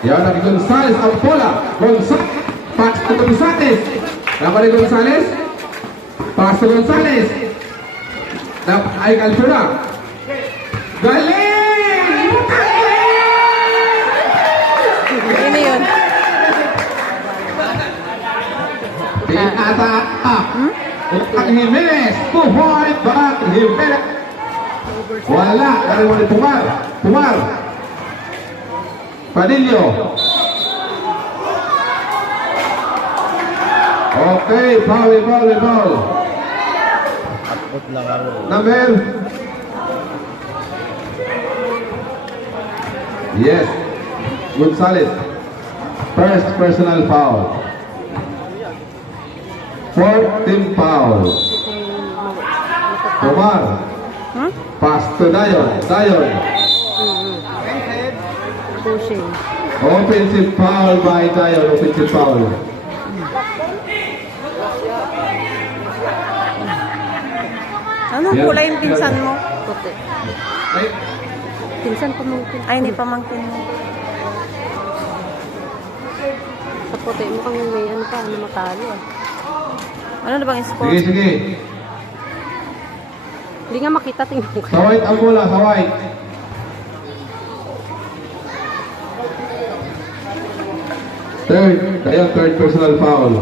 Yan ang Gonzales ang bola. Gonzales. Pass to Gonzales. Dapat ni Gonzales. Pass to Gonzales. Ay Altura. Galing! Ano yun? Pinata up. Utang Jimenez. 2 point back. Jimenez. Wala. Kaya mo ni Pumar. Pumar. Padillo. Okay. Foul. Number. Yes. Gonzales. First personal foul. 14 foul. Omar. Pass to Dayon. Pushing. Offensive foul by Dayon. Offensive foul. Anong Yan. kulay yung pinsan mo? Puti. Ay, Pinsan pamangkin. Ay, hindi pamangkin mo. Sa puti, mukhang may ano pa, ano matalo ah. Ano na bang sport? sige. Hindi nga makita, tingnan ko. Sa white ang bola. Sa white. Third personal foul.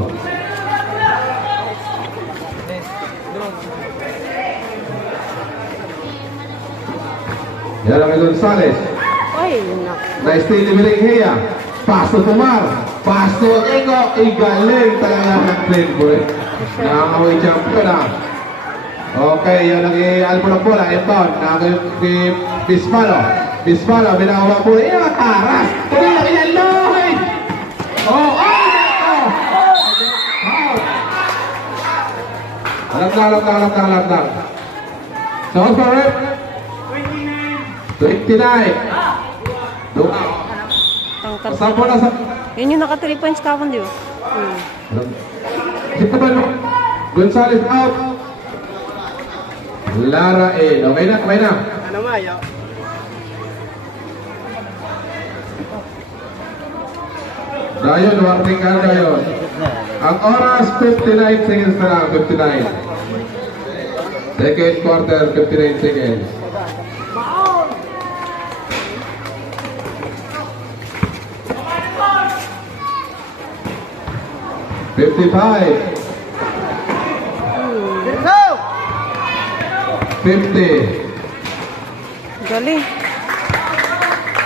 Yan ang Gonzales. Ay, yun na. Na-steal ni Bilingheya. Pass to Tomar. Pass to Ego. Igaling talaga ng plane boy. Nakakaway champion na. Okay, yan ang i-alpo ng bola. Ito, nakakaway Bispalo. Binawa po. Iya, taras. Tuloy na kinaloy. Alam. So, for it. 29. Tangkat. Sampo na sa... Yun yung naka 3 points kawan, di ba? Sito ba no? Gonzales out. Lara in. Okay na. Ano mayo? Dayon, warning ka Dayon. Ang oras, 59 seconds na lang. 59. Second quarter, 59 seconds. $55. 50. Galing.